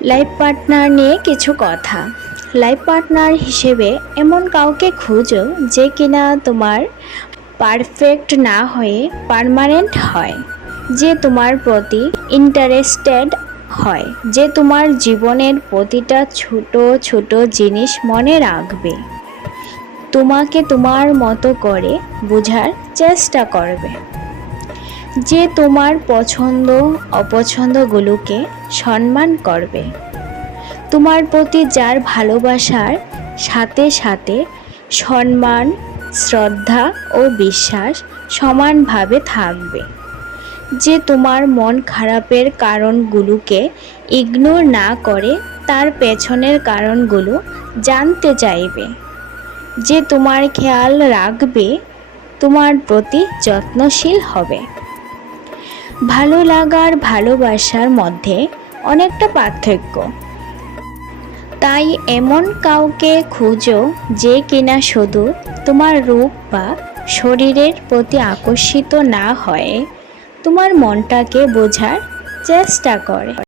Life partner নিয়ে কিছু কথা। লাইফ পার্টনার হিসেবে এমন কাউকে খুঁজো যে কিনা তোমার পারফেক্ট না হয়ে পার্মানেন্ট হয়, যে তোমার প্রতি ইন্টারেস্টেড হয়, যে তোমার জীবনের প্রতিটা ছোট ছোট জিনিস মনে রাখবে। তোমাকে তোমার মতো করে বোঝার চেষ্টা করবে। যে তোমার পছন্দ, অপছন্দগুলোকে সম্মান করবে। তোমার প্রতি যার ভালোবাসার সাথে সাথে সম্মান, শ্রদ্ধা ও বিশ্বাস সমানভাবে থাকবে। যে তোমার মন খারাপের কারণগুলোকে ইগনোর না করে তার পেছনের কারণগুলো জানতে চাইবে। যে তোমার খেয়াল রাখবে, তোমার প্রতি যত্নশীল হবে। ভালো লাগার ভালোবাসার মধ্যে অনেকটা পার্থক্য। তাই এমন কাউকে খুঁজো যে কিনা শুধু তোমার রূপ বা শরীরের প্রতি আকর্ষিত না হয়ে তোমার মনটাকে বোঝার চেষ্টা করে।